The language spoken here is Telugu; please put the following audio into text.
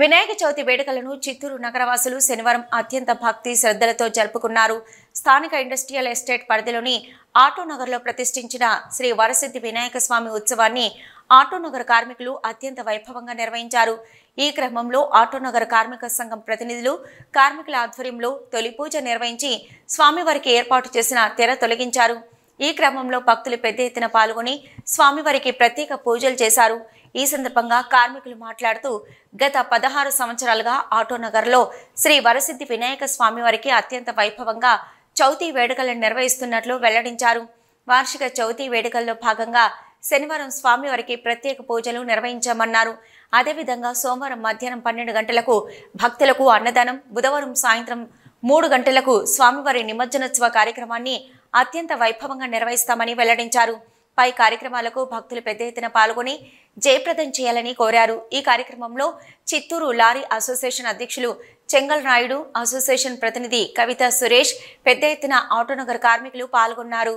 వినాయక చవితి వేడుకలను చిత్తూరు నగరవాసులు శనివారం అత్యంత భక్తి శ్రద్ధలతో జరుపుకున్నారు. స్థానిక ఇండస్ట్రియల్ ఎస్టేట్ పరిధిలోని ఆటోనగర్లో ప్రతిష్ఠించిన శ్రీ వరసిద్ధి వినాయక స్వామి ఉత్సవాన్ని ఆటోనగర్ కార్మికులు అత్యంత వైభవంగా నిర్వహించారు. ఈ క్రమంలో ఆటోనగర్ కార్మిక సంఘం ప్రతినిధులు కార్మికుల ఆధ్వర్యంలో తొలి పూజ నిర్వహించి స్వామివారికి ఏర్పాటు చేసిన తెర తొలగించారు. ఈ క్రమంలో భక్తులు పెద్ద ఎత్తున పాల్గొని స్వామివారికి ప్రత్యేక పూజలు చేశారు. ఈ సందర్భంగా కార్మికులు మాట్లాడుతూ గత 16 సంవత్సరాలుగా ఆటోనగర్లో శ్రీ వరసిద్ధి వినాయక స్వామివారికి అత్యంత వైభవంగా చవితి వేడుకలను నిర్వహిస్తున్నట్లు వెల్లడించారు. వార్షిక చవితి వేడుకల్లో భాగంగా శనివారం స్వామివారికి ప్రత్యేక పూజలు నిర్వహించామన్నారు. అదేవిధంగా సోమవారం మధ్యాహ్నం 12 గంటలకు భక్తులకు అన్నదానం, బుధవారం సాయంత్రం 3 గంటలకు స్వామివారి నిమజ్జనోత్సవ కార్యక్రమాన్ని అత్యంత వైభవంగా నిర్వహిస్తామని వెల్లడించారు. పై కార్యక్రమాలకు భక్తులు పెద్ద ఎత్తున పాల్గొని జయప్రదం చేయాలని కోరారు. ఈ కార్యక్రమంలో చిత్తూరు లారీ అసోసియేషన్ అధ్యక్షులు చెంగల్ నాయుడు, అసోసియేషన్ ప్రతినిధి కవిత సురేష్, పెద్ద ఎత్తున ఆటోనగర్ కార్మికులు పాల్గొన్నారు.